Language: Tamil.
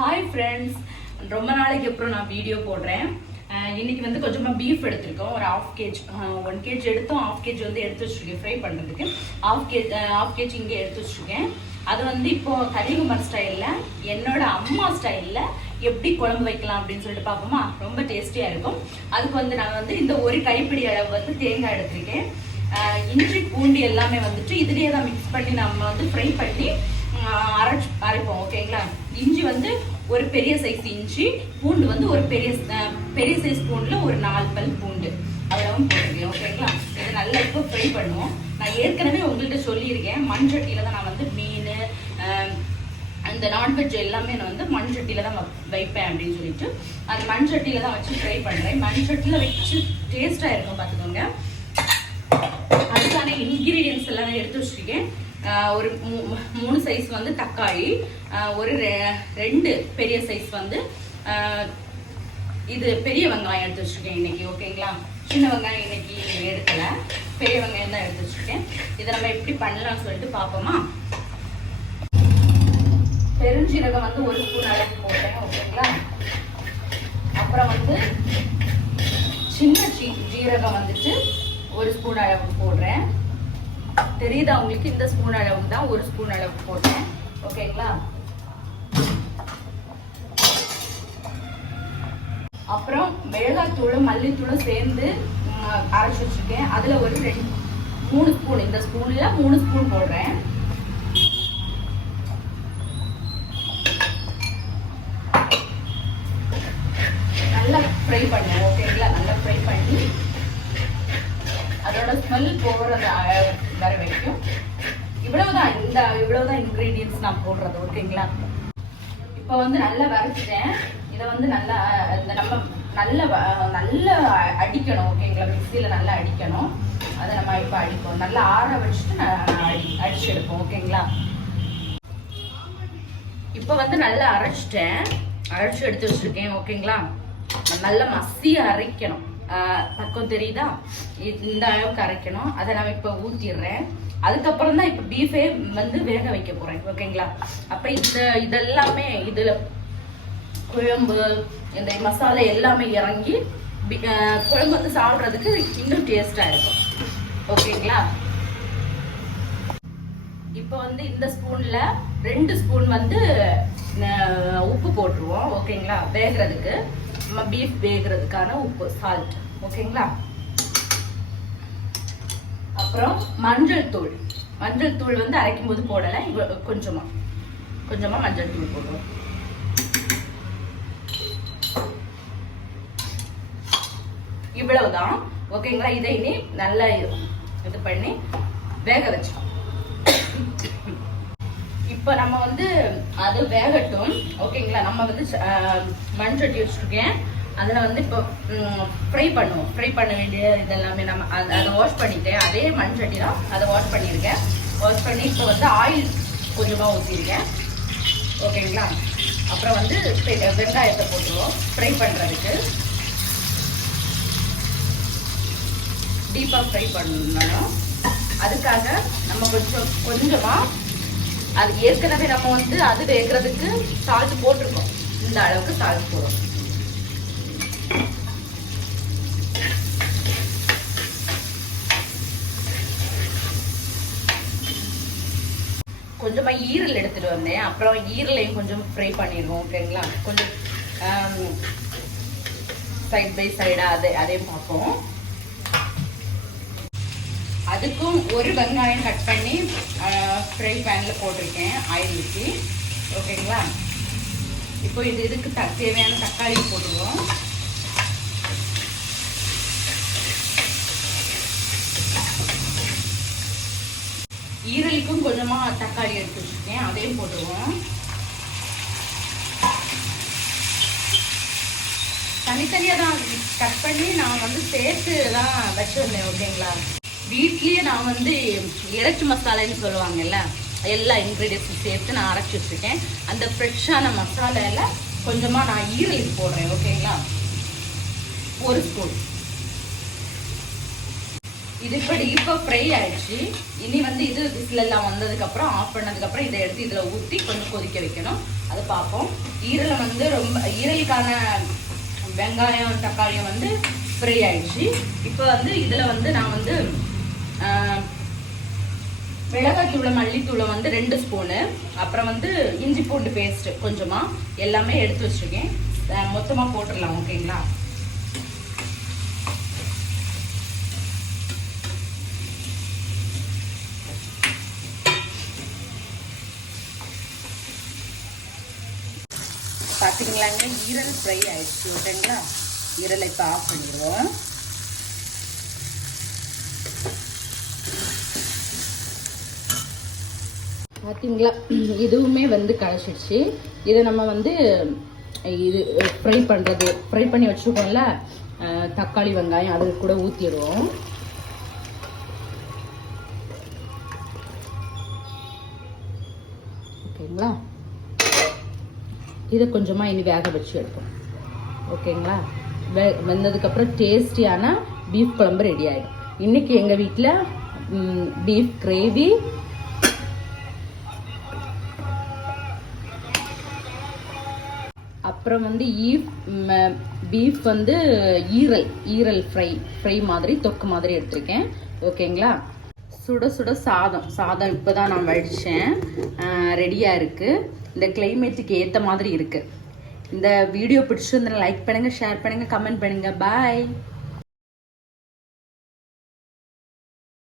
ஹாய் ஃப்ரெண்ட்ஸ், ரொம்ப நாளைக்கு அப்புறம் நான் வீடியோ போடுறேன். இன்னைக்கு வந்து கொஞ்சமாக பீஃப் எடுத்திருக்கோம். ஒரு 1/2 கேஜி 1 கேஜி எடுத்தோம். 1/2 கேஜி வந்து எடுத்து வச்சுருக்கேன் ஃப்ரை பண்ணுறதுக்கு. 1/2 கேஜி இங்கே எடுத்து வச்சுருக்கேன். அது வந்து இப்போ கன்னியாகுமரி ஸ்டைலில், என்னோட அம்மா ஸ்டைலில் எப்படி குழம்பு வைக்கலாம் அப்படின்னு சொல்லிட்டு பார்ப்போமா. ரொம்ப டேஸ்டியாக இருக்கும். அதுக்கு வந்து நான் வந்து இந்த ஒரு கைப்பிடி அளவு வந்து தேங்காய் எடுத்திருக்கேன். இஞ்சி பூண்டு எல்லாமே வந்துட்டு இதுலேயே தான் மிக்ஸ் பண்ணி நம்ம வந்து ஃப்ரை பண்ணி அரைப்போம். ஓகேங்களா. இஞ்சி வந்து ஒரு பெரிய சைஸ் இஞ்சி, பூண்டு வந்து ஒரு பெரிய சைஸ் பூண்டுல ஒரு 4 பல் பூண்டு அவ்வளவும் போட்டுருக்கேன். ஓகேங்களா. இதை நல்லா இப்போ ஃப்ரை பண்ணுவோம். நான் ஏற்கனவே உங்கள்கிட்ட சொல்லியிருக்கேன், மண் சட்டியில தான் நான் வந்து மீன் அந்த நான்வெஜ் எல்லாமே நான் வந்து மண் சட்டியில தான் வைப்பேன் அப்படின்னு சொல்லிட்டு அந்த மண் சட்டியில தான் வச்சு ஃப்ரை பண்றேன். மண் சட்டியில வச்சு டேஸ்டா இருக்கும் பார்த்துக்கோங்க. அதுக்கான இன்கிரீடியன்ஸ் எல்லாம் எடுத்து வச்சிருக்கேன். ஒரு 3 சைஸ் வந்து தக்காளி, ஒரு 2 பெரிய சைஸ் வந்து இது பெரிய வெங்காயம் எடுத்து வச்சிருக்கேன் இன்னைக்கு. ஓகேங்களா. சின்ன வெங்காயம் இன்னைக்கு எடுக்கல, பெரிய வெங்காயம் தான் எடுத்து வச்சிருக்கேன். இதை நம்ம எப்படி பண்ணலாம்னு சொல்லிட்டு பார்ப்போமா. பெருஞ்சீரகம் வந்து 1 ஸ்பூன் அளவுக்கு போட்டேன். ஓகேங்களா. அப்புறம் வந்து சின்ன ஜீரகம் வந்துட்டு 1 ஸ்பூன் அளவுக்கு போடுறேன். தெரியுதா உங்களுக்கு? இந்த ஸ்பூன் அளவுக்கு தான் 1 ஸ்பூன் அளவுக்கு போட்டேன். ஓகேங்களா. அப்புறம் மிளகாத்தூளும் மல்லித்தூளும் சேர்ந்து அரைச்சி வச்சிருக்கேன். அதுல ஒரு 3 ஸ்பூன், இந்த ஸ்பூன்ல 3 ஸ்பூன் போடுறேன். நல்லா ஃப்ரை பண்ணுவோம். ஓகேங்களா. நல்லா ஃப்ரை பண்ணி அதோட ஸ்மெல் போகிறது வர வரைக்கும். இவ்வளவுதான் இன்கிரீடியன்ஸ் நான் போடுறது. ஓகேங்களா. இப்போ வந்து நல்லா வரைச்சிட்டேன். இதை வந்து நல்லா நம்ம நல்லா அடிக்கணும். ஓகேங்களா. மிக்சியில் நல்லா அடிக்கணும். அதை நம்ம இப்போ அடிப்போம். நல்லா ஆற வச்சுட்டு அடிச்சு எடுப்போம். ஓகேங்களா. இப்போ வந்து நல்லா அரைச்சு எடுத்து வச்சிருக்கேன். ஓகேங்களா. நல்லா மசிய அரைக்கணும். பக்கம் தெரியுதா? இந்த அளவுக்கு அரைக்கணும். அதை நான் இப்போ ஊற்றிடுறேன். அதுக்கப்புறம் தான் இப்போ பீஃபே வந்து வேக வைக்க போறேன். ஓகேங்களா. அப்போ இதெல்லாமே இதுல குழம்பு இந்த மசாலா எல்லாமே இறங்கி குழம்பு வந்து சாப்பிட்றதுக்கு இன்னும் டேஸ்டா இருக்கும். ஓகேங்களா. இப்போ வந்து இந்த ஸ்பூன்ல 2 ஸ்பூன் வந்து உப்பு போட்டுருவோம். ஓகேங்களா. வேகிறதுக்கு, பீஃப் வேகிறதுக்கான உப்பு, சால்ட். ஓகேங்களா. அப்புறம் மஞ்சள் தூள் வந்து அரைக்கும் போது போடலை, கொஞ்சமா மஞ்சள் தூள் போடுவோம். இவ்வளவுதான். ஓகேங்களா. இதை இனி நல்லா இது பண்ணி வேக வச்சோம். இப்போ நம்ம வந்து அது வேகட்டும். ஓகேங்களா. நம்ம வந்து மண் சட்டி வச்சிருக்கேன். அதில் வந்து இப்போ ஃப்ரை பண்ணுவோம். ஃப்ரை பண்ண வேண்டிய இதெல்லாமே நம்ம அதை வாஷ் பண்ணிட்டேன். அதே மண் சட்டி தான், அதை வாஷ் பண்ணியிருக்கேன். வாஷ் பண்ணி இப்போ வந்து ஆயில் கொஞ்சமாக ஊற்றிருக்கேன். ஓகேங்களா. அப்புறம் வந்து வெங்காயத்தை போட்டுருவோம் ஃப்ரை பண்ணுறதுக்கு. டீப்பாக ஃப்ரை பண்ணணும். அதுக்காக நம்ம கொஞ்சமாக அது ஏற்கனவே நம்ம வந்து அது வேகிறதுக்கு சால்ட் போட்டிருக்கோம். இந்த அளவுக்கு சால்ட் போடும். கொஞ்சமா ஈரல் எடுத்துட்டு வந்தேன். அப்புறம் ஈரலையும் கொஞ்சம் ஃப்ரை பண்ணிடுவோம். ஓகேங்களா. கொஞ்சம் சைட் பை சைடா அதையும் பார்ப்போம். அதுக்கும் ஒரு வெங்காயம் கட் பண்ணி ஃப்ரை பேன்ல போட்டிருக்கேன், ஆயில் ஊற்றி. ஓகேங்களா. இப்போ இதுக்கு தேவையான தக்காளி போட்டுருவோம். ஈரலுக்கும் கொஞ்சமா தக்காளி எடுத்து வச்சிருக்கேன், அதையும் போட்டுருவோம். தனித்தனியா தான் கட் பண்ணி நான் வந்து சேர்த்து தான் வச்சிருந்தேன். ஓகேங்களா. வீட்லயே நான் வந்து இறைச்சி மசாலான்னு சொல்லுவாங்கல்ல, எல்லா இன்கிரீடியன்ஸும் சேர்த்து நான் அரைச்சி வச்சிருக்கேன். அந்த ஃப்ரெஷ்ஷான மசாலால கொஞ்சமா நான் ஈரலுக்கு போடுறேன். ஓகேங்களா. 1 ஸ்பூன். இது இப்போ டீப்பாக ஃப்ரை ஆயிடுச்சு. இனி வந்து இது விசில் எல்லாம் வந்ததுக்கப்புறம், ஆஃப் பண்ணதுக்கப்புறம் இதை எடுத்து இதில் ஊற்றி கொஞ்சம் கொதிக்க வைக்கணும். அதை பார்ப்போம். ஈரலை வந்து ரொம்ப ஈரலுக்கான வெங்காயம் தக்காளியும் வந்து ஃப்ரை ஆயிடுச்சு. இப்போ வந்து இதில் வந்து நான் வந்து மிளகாய் தூளை மல்லித்தூளை வந்து 2 ஸ்பூனு, அப்புறம் வந்து இஞ்சி பூண்டு பேஸ்ட்டு கொஞ்சமாக எல்லாமே எடுத்து வச்சுருக்கேன். மொத்தமாக போட்டுடலாம். ஓகேங்களா? பார்த்தீங்களாங்க, ஈரல் ஃப்ரை ஆயிடுச்சு. ஓகேங்களா? ஈரலை இப்போ ஆஃப் பண்ணிடுவோம். பார்த்தீங்களா, இதுவுமே வந்து கழிச்சிடுச்சு. இதை நம்ம வந்து இது ஃப்ரை பண்ணி வச்சுருக்கோம்ல தக்காளி வெங்காயம், அது கூட ஊற்றிடுவோம். ஓகேங்களா? இதை கொஞ்சமாக இனி வேக வச்சு எடுப்போம். ஓகேங்களா? வெந்ததுக்கப்புறம் டேஸ்டியான பீஃப் குழம்பு ரெடி ஆகிடும். இன்றைக்கி எங்கள் வீட்டில் பீஃப் கிரேவி, அப்புறம் வந்து பீஃப் வந்து ஈரல் ஃப்ரை மாதிரி தொக்கு மாதிரி எடுத்திருக்கேன். ஓகேங்களா? சுட சுட சாதம் இப்போ தான் நான் வடித்தேன். ரெடியாக இருக்குது. இந்த கிளைமேட்டுக்கு ஏற்ற மாதிரி இருக்குது. இந்த வீடியோ பிடிச்சிருந்தா லைக் பண்ணுங்கள், ஷேர் பண்ணுங்கள், கமெண்ட் பண்ணுங்கள். பாய்.